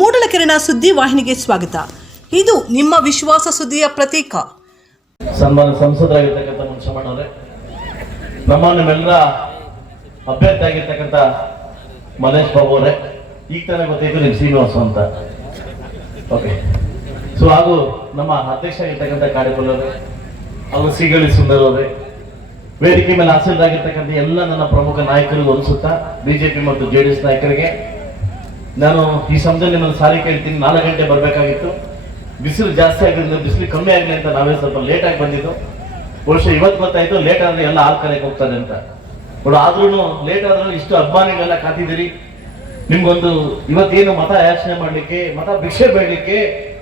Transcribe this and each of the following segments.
ಮೂಡಲಕೆರೆನ ಸುದ್ದಿ ವಾಹಿನಿಗೆ ಸ್ವಾಗತ. ಇದು ನಿಮ್ಮ ವಿಶ್ವಾಸ ಸುದ್ದಿಯ ಪ್ರತೀಕ. ಸನ್ಮಾನ ಸಂಸದರಾಗಿರ್ತಕ್ಕಂಥ ಮುನ್ಸಮ್ಮಣ್ಣವರೇ ನಮ್ಮ ನಿಮ್ಮೆಲ್ಲರ ಅಭ್ಯರ್ಥಿ ಆಗಿರ್ತಕ್ಕಂಥ ಮನೇಶ್ ಬಾಬು ಅವರೇ, ಈಗ ತಾನೇ ಗೊತ್ತಾಯ್ತು ನಿಮ್ಮ ಶ್ರೀನಿವಾಸ ಅಂತ. ಓಕೆ ಸೊ ಹಾಗೂ ನಮ್ಮ ಅಧ್ಯಕ್ಷ ಆಗಿರ್ತಕ್ಕಂಥ ಕಾಡಿಪಲ್ಲವರೇ ಹಾಗೂ ಸಿಗಳಿ ಸುಂದರ್ ಅವರೇ, ವೇದಿಕೆ ಮೇಲೆ ಆಸೀನರಾಗಿರ್ತಕ್ಕಂಥ ಎಲ್ಲ ನನ್ನ ಪ್ರಮುಖ ನಾಯಕರಿಗೂ ಅನಿಸುತ್ತಾ, ಬಿಜೆಪಿ ಮತ್ತು ಜೆ ಡಿ ಎಸ್ ನಾಯಕರಿಗೆ ನಾನು ಈ ಸಮಯದಲ್ಲಿ ನಾನು ಸಾರಿ ಕೇಳ್ತೀನಿ. ನಾಲ್ಕು ಗಂಟೆ ಬರಬೇಕಾಗಿತ್ತು. ಬಿಸಿಲು ಜಾಸ್ತಿ ಆಗಿರೋದ್ರಿಂದ ಬಿಸಿಲು ಕಮ್ಮಿ ಆಗಲಿ ಅಂತ ನಾವೇ ಸ್ವಲ್ಪ ಲೇಟಾಗಿ ಬಂದಿದ್ದು. ಬಹುಶಃ ಇವತ್ತು ಗೊತ್ತಾಯಿತು ಲೇಟ್ ಆದ್ರೆ ಎಲ್ಲ ಹಾಲ್ ಕರೆಗೆ ಹೋಗ್ತಾರೆ ಅಂತ. ಬಟ್ ಆದ್ರೂ ಲೇಟ್ ಆದ್ರೂ ಇಷ್ಟು ಅಭಿಮಾನಿಗಳೆಲ್ಲ ಕಾತಿದ್ದೀರಿ ನಿಮ್ಗೊಂದು ಇವತ್ತೇನು ಮತ ಯಾಚನೆ ಮಾಡಲಿಕ್ಕೆ, ಮತ ಭಿಕ್ಷೆ ಬೇಡಲಿಕ್ಕೆ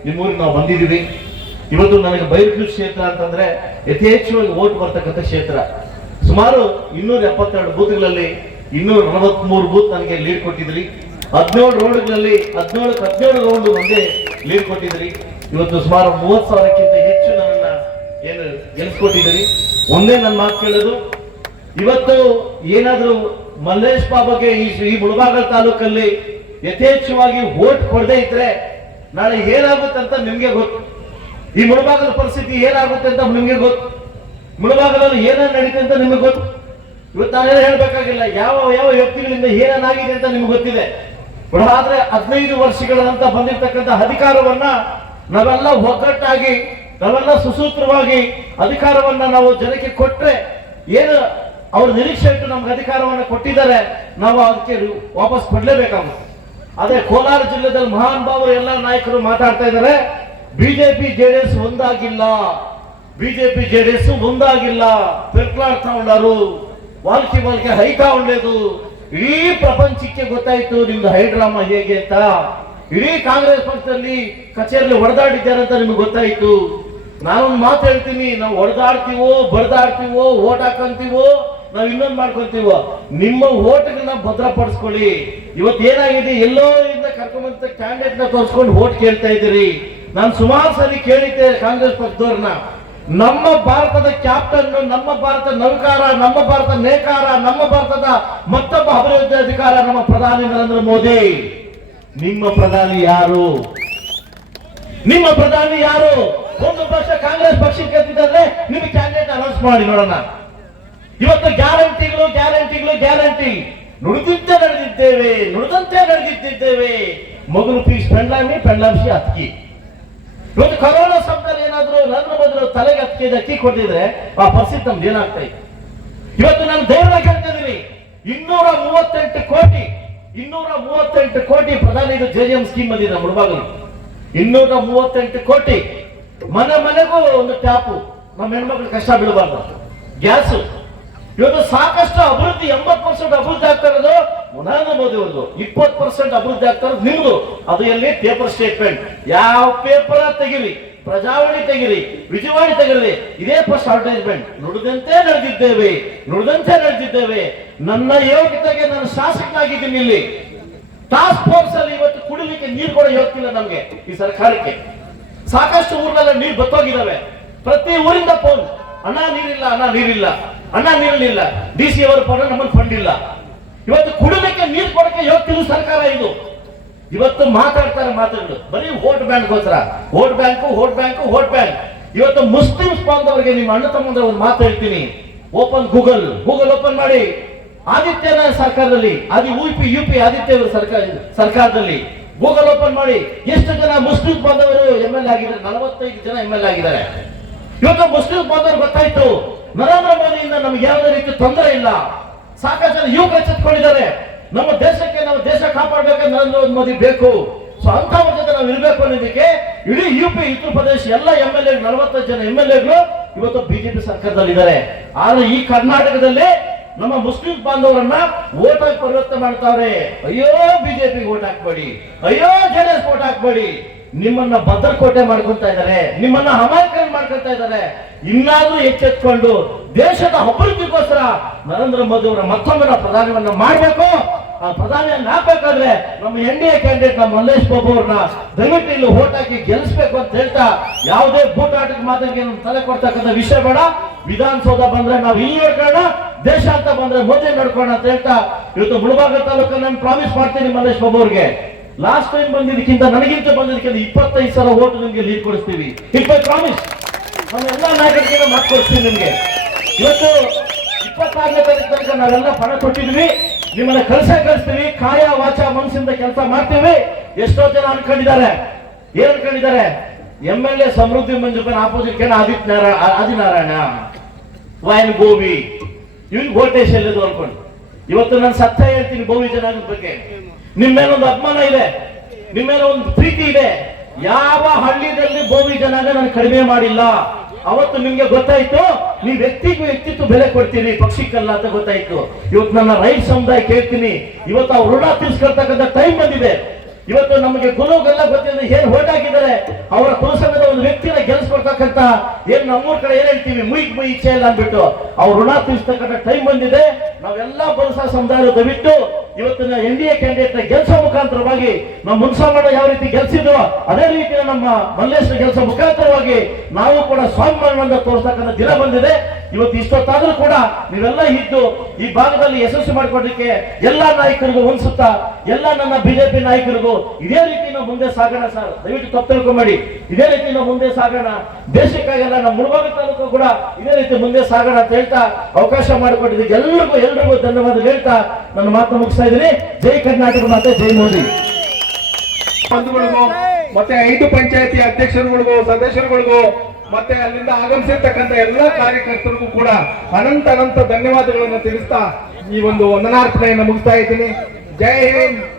ನಿಮ್ಮೂರಿಗೆ ನಾವು ಬಂದಿದ್ದೀವಿ. ಇವತ್ತು ನನಗೆ ಬೈರ್ಕಲ್ ಕ್ಷೇತ್ರ ಅಂತಂದ್ರೆ ಯಥೇಚ್ಛವಾಗಿ ಓಟ್ ಬರ್ತಕ್ಕಂಥ ಕ್ಷೇತ್ರ. ಸುಮಾರು ಇನ್ನೂರ ಎಪ್ಪತ್ತೆರಡು ಬೂತ್ಗಳಲ್ಲಿ ಇನ್ನೂರ ನಲವತ್ಮೂರು ಬೂತ್ ನನಗೆ ಲೀಡ್ ಕೊಟ್ಟಿದ್ರಿ. ಹದಿನೇಳು ರೋಡ್ಗಳಲ್ಲಿ ಹದಿನೇಳು ಹದಿನೇಳು ರೌಂಡ್ ಒಂದೇ ಲೀಡ್ ಕೊಟ್ಟಿದ್ರಿ ಇವತ್ತು ಸುಮಾರು ಮೂವತ್ತು ಸಾವಿರಕ್ಕಿಂತ ಹೆಚ್ಚು ನನ್ನನ್ನ ಏನು ಗೆಲ್ಸ್ಕೊಟ್ಟಿದ್ದೀರಿ. ಒಂದೇ ನನ್ನ ಮಾತು ಕೇಳೋದು, ಇವತ್ತು ಏನಾದರೂ ಮಲ್ಲೇಶ್ ಬಾಬಾಗೆ ಈ ಈ ಮುಳಬಾಗಲ್ ತಾಲೂಕಲ್ಲಿ ಯಥೇಚ್ಛವಾಗಿ ವೋಟ್ ಕೊಡದೇ ಇದ್ರೆ ನಾಳೆ ಏನಾಗುತ್ತೆ ಅಂತ ನಿಮ್ಗೆ ಗೊತ್ತು. ಈ ಮುಳಬಾಗಲ ಪರಿಸ್ಥಿತಿ ಏನಾಗುತ್ತೆ ಅಂತ ನಿಮ್ಗೆ ಗೊತ್ತು. ಮುಳಬಾಗಲಲ್ಲಿ ಏನೇನು ನಡೀತೆ ಅಂತ ನಿಮ್ಗೆ ಗೊತ್ತು. ಇವತ್ತು ನಾನೇನು ಹೇಳ್ಬೇಕಾಗಿಲ್ಲ. ಯಾವ ಯಾವ ವ್ಯಕ್ತಿಗಳಿಂದ ಏನೇನಾಗಿದೆ ಅಂತ ನಿಮ್ಗೆ ಗೊತ್ತಿದೆ. ಆದ್ರೆ ಹದಿನೈದು ವರ್ಷಗಳ ನಂತರ ಬಂದಿರತಕ್ಕಂಥ ಅಧಿಕಾರವನ್ನ ನಾವೆಲ್ಲ ಒಗ್ಗಟ್ಟಾಗಿ, ನಾವೆಲ್ಲ ಸುಸೂತ್ರವಾಗಿ ಅಧಿಕಾರವನ್ನ ನಾವು ಜನಕ್ಕೆ ಕೊಟ್ರೆ ಏನು ಅವ್ರ ನಿರೀಕ್ಷೆ ಇಟ್ಟು ನಮ್ಗೆ ಅಧಿಕಾರವನ್ನು ಕೊಟ್ಟಿದ್ದಾರೆ, ನಾವು ಅದಕ್ಕೆ ವಾಪಸ್ ಕೊಡ್ಲೇಬೇಕಾಗುತ್ತೆ. ಅದೇ ಕೋಲಾರ ಜಿಲ್ಲೆದಲ್ಲಿ ಮಹಾನ್ ಎಲ್ಲ ನಾಯಕರು ಮಾತಾಡ್ತಾ ಇದ್ದಾರೆ, ಬಿಜೆಪಿ, ಜೆಡಿಎಸ್ ಒಂದಾಗಿಲ್ಲ. ಬಿಜೆಪಿ, ಜೆಡಿಎಸ್ ಒಂದಾಗಿಲ್ಲ. ಪೆಟ್ಲಾಡ್ತಾ ಉಂಡರು. ವಾಲ್ಕಿ ವಾಲ್ಕಿ ಹೈತಾ ಉಂಡೇದು. ಇಡೀ ಪ್ರಪಂಚಕ್ಕೆ ಗೊತ್ತಾಯ್ತು ನಿಮ್ದು ಹೈಡ್ರಾಮಾ ಹೇಗೆ ಅಂತ. ಇಡೀ ಕಾಂಗ್ರೆಸ್ ಪಕ್ಷದಲ್ಲಿ ಕಚೇರಿಯಲ್ಲಿ ಹೊಡೆದಾಡಿದ್ದಾರೆ ಅಂತ ನಿಮ್ಗೆ ಗೊತ್ತಾಯ್ತು. ನಾನೊಂದು ಮಾತು ಹೇಳ್ತೀನಿ, ನಾವು ಹೊಡೆದಾಡ್ತೀವೋ, ಬರ್ದಾಡ್ತೀವೋ, ಓಟ್ ಹಾಕೊಂತೀವೋ, ನಾವು ಇನ್ನೊಂದು ಮಾಡ್ಕೊಂತೀವೋ, ನಿಮ್ಮ ಓಟ್ಗಳನ್ನ ಭದ್ರಪಡಿಸ್ಕೊಳ್ಳಿ. ಇವತ್ತು ಏನಾಗಿದೆ? ಎಲ್ಲೋ ಇಂದ ಕರ್ಕೊಂಬಂತ ಕ್ಯಾಂಡಿಡೇಟ್ನ ತೋರಿಸ್ಕೊಂಡು ಓಟ್ ಕೇಳ್ತಾ ಇದ್ದೀರಿ. ನಾನು ಸುಮಾರು ಸರಿ ಕೇಳಿದ್ದೆ ಕಾಂಗ್ರೆಸ್ ಪಕ್ಷದವ್ರನ್ನ. ನಮ್ಮ ಭಾರತದ ಕ್ಯಾಪ್ಟನ್, ನಮ್ಮ ಭಾರತ ನೌಕಾರ, ನಮ್ಮ ಭಾರತ ನೇಕಾರ, ನಮ್ಮ ಭಾರತದ ಮತ್ತೊಬ್ಬ ಅಭಿವೃದ್ಧಿ ಅಧಿಕಾರ ನಮ್ಮ ಪ್ರಧಾನಿ ನರೇಂದ್ರ ಮೋದಿ. ನಿಮ್ಮ ಪ್ರಧಾನಿ ಯಾರು? ನಿಮ್ಮ ಪ್ರಧಾನಿ ಯಾರು? ಒಂದು ಪಕ್ಷ ಕಾಂಗ್ರೆಸ್ ಪಕ್ಷಕ್ಕೆ ಗೆದ್ದಿದ್ದಾರೆ ನಿಮ್ಮ ಕ್ಯಾಂಡಿಡೇಟ್ ಅನೌನ್ಸ್ ಮಾಡಿ ನೋಡೋಣ. ಇವತ್ತು ಗ್ಯಾರಂಟಿಗಳು ಗ್ಯಾರಂಟಿಗಳು, ಗ್ಯಾರಂಟಿ. ನುಡಿದಂತೆ ನಡೆದಿದ್ದೇವೆ ನುಡಿದಂತೆ ನಡೆದಿದ್ದೇವೆ ಮಗನು ಪೀಸ್ ಪೆಂಡ್ಲಾಮಿ ಪೆಂಡ್ಲಾಂಶಿ ಅಕ್ಕಿ ಇವತ್ತು ಕರೋನಾ ಸಮಯದಲ್ಲಿ ಏನಾದರೂ ಮೋದಿ ಅವರು ತಲೆಗೆ ಹತ್ತು ಕೆಜಿ ಅಕ್ಕಿ ಕೊಟ್ಟಿದ್ರೆ, ಆ ಪರಿಸ್ಥಿತಿ ನಮ್ದು ಏನಾಗ್ತಾ ಇತ್ತು ಇವತ್ತು ನಾನು ಧೈರ್ಯ ಹೇಳ್ತಾ ಇದೀನಿ ಇನ್ನೂರ ಮೂವತ್ತೆಂಟು ಕೋಟಿ, ಇನ್ನೂರ ಮೂವತ್ತೆಂಟು ಕೋಟಿ ಪ್ರಧಾನಿ ಇದು ಜೆ ಎಂ ಸ್ಕೀಮ್ ಬಂದಿದೆ ನಮ್ಮ ಮುಳಬಾಗಲು ಇನ್ನೂರ ಮೂವತ್ತೆಂಟು ಕೋಟಿ. ಮನೆ ಮನೆಗೂ ಒಂದು ಟ್ಯಾಪು. ನಮ್ಮ ಹೆಣ್ಮಕ್ಳು ಕಷ್ಟ ಬೀಳಬಾರ್ದು ಗ್ಯಾಸು. ಇವತ್ತು ಸಾಕಷ್ಟು ಅಭಿವೃದ್ಧಿ, ಎಂಬತ್ತು ಪರ್ಸೆಂಟ್ ಅಭಿವೃದ್ಧಿ ಆಗ್ತಾ ಇರೋದು ನರೇಂದ್ರ ಮೋದಿ ಅವ್ರದ್ದು ಇಪ್ಪತ್ತು ಪರ್ಸೆಂಟ್ ಅಭಿವೃದ್ಧಿ ಆಗ್ತಾರ ನಿಮ್ದು. ಅದು ಎಲ್ಲಿ? ಪೇಪರ್ ಸ್ಟೇಟ್ಮೆಂಟ್ ಯಾವ ಪೇಪರ್ ತೆಗಿರಿ ಪ್ರಜಾವಾಣಿ ತೆಗಿರಿ ವಿಜಯವಾಣಿ ತೆಗಿರಿ ಇದೇ ಫಸ್ಟ್ ಅಡ್ವರ್ಟೈಸ್ಮೆಂಟ್ ನುಡಿದಂತೆ ನಡೆದಿದ್ದೇವೆ. ನುಡಿದಂತೆ ನಡೆದಿದ್ದೇವೆ. ನನ್ನ ಯೋಗ್ಯತೆಗೆ ನಾನು ಶಾಸಕನಾಗಿದ್ದೀನಿ ಇಲ್ಲಿ. ಟಾಸ್ಕ್ ಫೋರ್ಸ್ ಅಲ್ಲಿ ಇವತ್ತು ಕುಡಿಲಿಕ್ಕೆ ನೀರು ಕೂಡ ಯೋಗ್ತಿಲ್ಲ ನಮ್ಗೆ, ಈ ಸರ್ಕಾರಕ್ಕೆ. ಸಾಕಷ್ಟು ಊರ್ನೆಲ್ಲ ನೀರು ಬತ್ತೋಗಿದಾವೆ. ಪ್ರತಿ ಊರಿಂದ ಫೋನ್ ಅಣ್ಣ ನೀರಿಲ್ಲ ಅಣ್ಣ ನೀರಿಲ್ಲ ಅಣ್ಣ ನೀರಿಲ್ಲ. ಡಿ ಸಿ ಅವರು ಫೋನ್ ನಮ್ಮಲ್ಲಿ ಫಂಡ್ ಇಲ್ಲ. ಇವತ್ತು ಕುಡಿದಕ್ಕೆ ನೀರು ಕೊಡಕ್ಕೆ ಯೋಗ್ತಿಲ್ಲ ಸರ್ಕಾರ ಇದು. ಇವತ್ತು ಮಾತಾಡ್ತಾರೆ ಮಾತುಗಳು. ಬರೀ vote ಬ್ಯಾಂಕ್ಗೋಸ್ಕರ. Vote bank vote bank, vote bank. ಇವತ್ತು ಮುಸ್ಲಿಮ್ಸ್ ಬಾಂಧವರಿಗೆ ನಿಮ್ಮ ಅಣ್ಣ ತಮ್ಮಂದ್ರೆ ಒಂದು ಮಾತು ಹೇಳ್ತೀನಿ. Open Google. ಗೂಗಲ್ ಓಪನ್ ಮಾಡಿ. ಆದಿತ್ಯನ ಸರ್ಕಾರದಲ್ಲಿ, ಆದಿ U P U P Aditya ಸರ್ಕಾರ, ಸರ್ಕಾರದಲ್ಲಿ ಗೂಗಲ್ ಓಪನ್ ಮಾಡಿ. ಎಷ್ಟು ಜನ ಮುಸ್ಲಿಂ ಬಾಂಧವರು ಎಂ ಎಲ್ ಆಗಿದ್ದಾರೆ? ನಲವತ್ತೈದು ಜನ ಎಂ ಎಲ್ ಆಗಿದ್ದಾರೆ. ಇವತ್ತು ಮುಸ್ಲಿಂ ಬಾಂಧವರು ಗೊತ್ತಾಯ್ತು. ನರೇಂದ್ರ ಮೋದಿಯಿಂದ ನಮ್ಗೆ ಯಾವುದೇ ರೀತಿ ತೊಂದರೆ ಇಲ್ಲ. ಸಾಕಷ್ಟು ಜನ ಯುವಕರು ಎಚ್ಚೆತ್ಕೊಂಡಿದ್ದಾರೆ ನಮ್ಮ ದೇಶಕ್ಕೆ ನಾವು ದೇಶ ಕಾಪಾಡಬೇಕು ನರೇಂದ್ರ ಮೋದಿ ಬೇಕು. ಸೊ ಅಂತ ಜೊತೆ ನಾವು ಇರಬೇಕು ಅನ್ನೋದಕ್ಕೆ ಇಡೀ ಯು ಪಿ ಉತ್ತರ ಪ್ರದೇಶ ಎಲ್ಲ ಎಂ ಎಲ್ ಎ ನಲವತ್ತೈದು ಜನ ಎಂ ಎಲ್ ಎಗಳು ಇವತ್ತು ಬಿಜೆಪಿ ಸರ್ಕಾರದಲ್ಲಿ ಇದ್ದಾರೆ ಆದ್ರೆ ಈ ಕರ್ನಾಟಕದಲ್ಲಿ ನಮ್ಮ ಮುಸ್ಲಿಂ ಬಾಂಧವರನ್ನ ಓಟ್ ಹಾಕಿ ಪರಿವರ್ತನೆ ಮಾಡ್ತಾವ್ರೆ. ಅಯ್ಯೋ ಬಿಜೆಪಿ ಓಟ್ ಹಾಕ್ಬೇಡಿ. ಅಯ್ಯೋ ಜೆಡಿಎಸ್ ಓಟ್ ಹಾಕ್ಬೇಡಿ. ನಿಮ್ಮನ್ನ ಭದ್ರಕೋಟೆ ಮಾಡ್ಕೊಂತ ಇದ್ದಾರೆ, ನಿಮ್ಮನ್ನ ಅಮಾಯಕರಣ ಮಾಡ್ಕೊಂತ ಇದ್ದಾರೆ. ಇನ್ನಾದ್ರೂ ಎಚ್ಚೆತ್ಕೊಂಡು ದೇಶದ ಅಭಿವೃದ್ಧಿಗೋಸ್ಕರ ನರೇಂದ್ರ ಮೋದಿ ಅವರ ಮತ್ತೊಮ್ಮೆ ನಾವು ಪ್ರಧಾನವನ್ನ ಮಾಡಬೇಕು. ಆ ಪ್ರಧಾನಿಯನ್ನ ಹಾಕ್ಬೇಕಾದ್ರೆ ನಮ್ಮ ಎನ್ ಡಿ ಎ ಕ್ಯಾಂಡಿಡೇಟ್ ನಮ್ಮ ಮಲ್ಲೇಶ್ ಬಾಬು ಅವ್ರನ್ನ ದಯವಿಟ್ಟು ಇಲ್ಲಿ ಓಟ್ ಹಾಕಿ ಗೆಲ್ಲಿಸ್ಬೇಕು ಅಂತ ಹೇಳ್ತಾ ಯಾವುದೇ ಬೂಟಾಟಕ್ಕೆ ನಮ್ಮ ತಲೆ ಕೊಡ್ತಕ್ಕಂಥ ವಿಷಯ ಬೇಡ. ವಿಧಾನಸೌಧ ಬಂದ್ರೆ ನಾವು ಇಲ್ಲಿ ಹೇಳ್ಕೋಣ ದೇಶ ಅಂತ ಬಂದ್ರೆ ಮೋದಿ ನಡ್ಕೋಣ ಅಂತ ಹೇಳ್ತಾ ಇವತ್ತು ಮುಳಬಾಗ ನಾನು ಪ್ರಾಮಿಸ್ ಮಾಡ್ತೀನಿ ಮಲ್ಲೇಶ್ ಬಾಬು ಅವ್ರಿಗೆ. ಲಾಸ್ಟ್ ಟೈಮ್ ಬಂದಿದ್ದಕ್ಕಿಂತ ನನಗಿಂತ ಬಂದಿದ್ದಕ್ಕಿಂತ ಇಪ್ಪತ್ತೈದು ಸಲ ಓಟ್ ನಿಮಗೆ ಲೀಡ್ ಕೊಡಿಸ್ತೀವಿ. ಬೈ ಪ್ರಾಮಿಸ್ ನಮ್ಮ ಎಲ್ಲ ನಾಯಕರಿಗೆ ಮಾತು ಕೊಡ್ತೀನಿ ನಿಮಗೆ. ಇವತ್ತು ಇಪ್ಪತ್ತಾರನೇ ತಾರೀಕು ತನಕ ನಾವೆಲ್ಲ ಪಣ ಕೊಟ್ಟಿದ್ವಿ. ನಿಮ್ಮನ್ನ ಕೆಲಸ ಕಳಿಸ್ತೀವಿ. ಕಾಯ ವಾಚ ಮನಸ್ಸಿಂದ ಕೆಲಸ ಮಾಡ್ತೀವಿ. ಎಷ್ಟೋ ಜನ ಅನ್ಕೊಂಡಿದ್ದಾರೆ. ಏನ್ ಅನ್ಕೊಂಡಿದ್ದಾರೆ? ಎಂ ಎಲ್ ಎ ಸಮೃದ್ಧಿ ಮಂಜುಪನ್ ಆಪೋಸಿಟ್ ಕೇನ ಆದಿತ್ಯ ನಾರಾಯಣ ಆದಿನಾರಾಯಣ. ವಾಯನ್ ಗೋವಿ ಇವ್ ಗೋಟೇಶ್ ಎಲ್ಲದು ಅನ್ಕೊಂಡು ಇವತ್ತು ನಾನು ಸತ್ಯ ಹೇಳ್ತೀನಿ ಗೋವಿ ಜನ ಬಗ್ಗೆ. ನಿಮ್ಮ ಮೇಲೆ ಒಂದು ಅಪಮಾನ ಇದೆ. ನಿಮ್ಮ ಮೇಲೆ ಒಂದು ಪ್ರೀತಿ ಇದೆ. ಯಾವ ಹಳ್ಳಿದಲ್ಲಿ ಭೂಮಿ ಜನಾಂಗ ನಾನು ಕಡಿಮೆ ಮಾಡಿಲ್ಲ. ಅವತ್ತು ನಿಮ್ಗೆ ಗೊತ್ತಾಯ್ತು ನೀ ವ್ಯಕ್ತಿಗೂ ವ್ಯಕ್ತಿತ್ವ ಬೆಲೆ ಕೊಡ್ತೀನಿ ಪಕ್ಷಿಕ್ಕಲ್ಲ ಅಂತ ಗೊತ್ತಾಯ್ತು. ಇವತ್ತು ನನ್ನ ರೈತ ಸಮುದಾಯ ಕೇಳ್ತೀನಿ. ಇವತ್ತು ಅವ್ರ ಋಣ ತೀರ್ಸ್ಕೊಳ್ತಕ್ಕಂಥ ಟೈಮ್ ಬಂದಿದೆ. ಇವತ್ತು ನಮಗೆ ಗುರುಗೆಲ್ಲ ಗೊತ್ತಿಲ್ಲ. ಏನ್ ಹೋಟ್ ಹಾಕಿದ್ದಾರೆ ಅವರ ಕುಲಸಂಘದ ಒಂದು ವ್ಯಕ್ತಿನ ಗೆಲ್ಸ್ಕೊಡ್ತಕ್ಕಂತ ಏನ್ ನಮ್ಮೂರ್ ಕಡೆ ಏನ್ ಹೇಳ್ತೀವಿ? ಮುಯಿಗ್ ಮುಯಿ ಇಚ್ಛೆ ಇಲ್ಲ ಅಂದ್ಬಿಟ್ಟು ಅವ್ರು ಋಣ ತೀರಿಸ್ತಕ್ಕಂಥ ಟೈಮ್ ಬಂದಿದೆ. ನಾವೆಲ್ಲ ಬಲಸ ಸಮುದಾಯ ದಯವಿಟ್ಟು ಇವತ್ತಿನ ಎನ್ ಡಿ ಎ ಕ್ಯಾಂಡಿಡೇಟ್ನ ಗೆಲ್ಸೋ ಮುಖಾಂತರವಾಗಿ ನಮ್ಮ ಮುನ್ಸಾಮಣ್ಣ ಯಾವ ರೀತಿ ಗೆಲ್ಸಿದ್ರು ಅದೇ ರೀತಿ ನಮ್ಮ ಮಲ್ಲೇಶ್ವರ ಗೆಲ್ಸ ಮುಖಾಂತರವಾಗಿ ನಾವು ಕೂಡ ಸ್ವಾಭಿಮಾನವನ್ನ ತೋರಿಸ್ತಕ್ಕಂಥ ದಿನ ಬಂದಿದೆ. ಇವತ್ತು ಇಷ್ಟೊತ್ತಾದ್ರೂ ಕೂಡ ನೀವೆಲ್ಲ ಇದ್ದು ಈ ಭಾಗದಲ್ಲಿ ಯಶಸ್ವಿ ಮಾಡ್ಕೊಡ್ಲಿಕ್ಕೆ ಎಲ್ಲಾ ನಾಯಕರಿಗೂ ಹೊಂದಿಸುತ್ತಾ ಎಲ್ಲ ನನ್ನ ಬಿಜೆಪಿ ನಾಯಕರಿಗೂ ಇದೇ ರೀತಿ ನಾವು ಮುಂದೆ ಸಾಗೋಣ ಸರ್. ದಯವಿಟ್ಟು ತಪ್ಪು ತಿಳ್ಕೊಂಬೇಡಿ. ಇದೇ ರೀತಿ ನಾವು ಮುಂದೆ ಸಾಗೋಣ. ದೇಶಕ್ಕಾಗೆಲ್ಲ ನಮ್ಮ ಮುಳುಬಾಗ ತಾಲೂಕು ಕೂಡ ಇದೇ ರೀತಿ ಮುಂದೆ ಸಾಗೋಣ ಅಂತ ಹೇಳ್ತಾ ಅವಕಾಶ ಮಾಡಿಕೊಟ್ಟಿದ್ದಕ್ಕೆ ಎಲ್ರಿಗೂ ಎಲ್ರಿಗೂ ಧನ್ಯವಾದ ಹೇಳ್ತಾ ನನ್ನ ಮಾತು ಮುಗಿಸ್ತಾ ಇದ್ದೀನಿ. ಜೈ ಕರ್ನಾಟಕ ಮತ್ತೆ ಜೈ ಮೋದಿ. ಮತ್ತೆ ಐದು ಪಂಚಾಯತಿ ಅಧ್ಯಕ್ಷರುಗಳಿಗೂ, ಸದಸ್ಯರುಗಳಿಗೂ, ಮತ್ತೆ ಅಲ್ಲಿಂದ ಆಗಮಿಸಿರ್ತಕ್ಕಂಥ ಎಲ್ಲ ಕಾರ್ಯಕರ್ತರಿಗೂ ಕೂಡ ಅನಂತ ಅನಂತ ಧನ್ಯವಾದಗಳನ್ನು ತಿಳಿಸ್ತಾ ಈ ಒಂದು ವಂದನಾರ್ಪಣೆಯನ್ನು ಮುಗಿಸ್ತಾ ಇದ್ದೀನಿ. ಜೈ ಹಿಂದ್.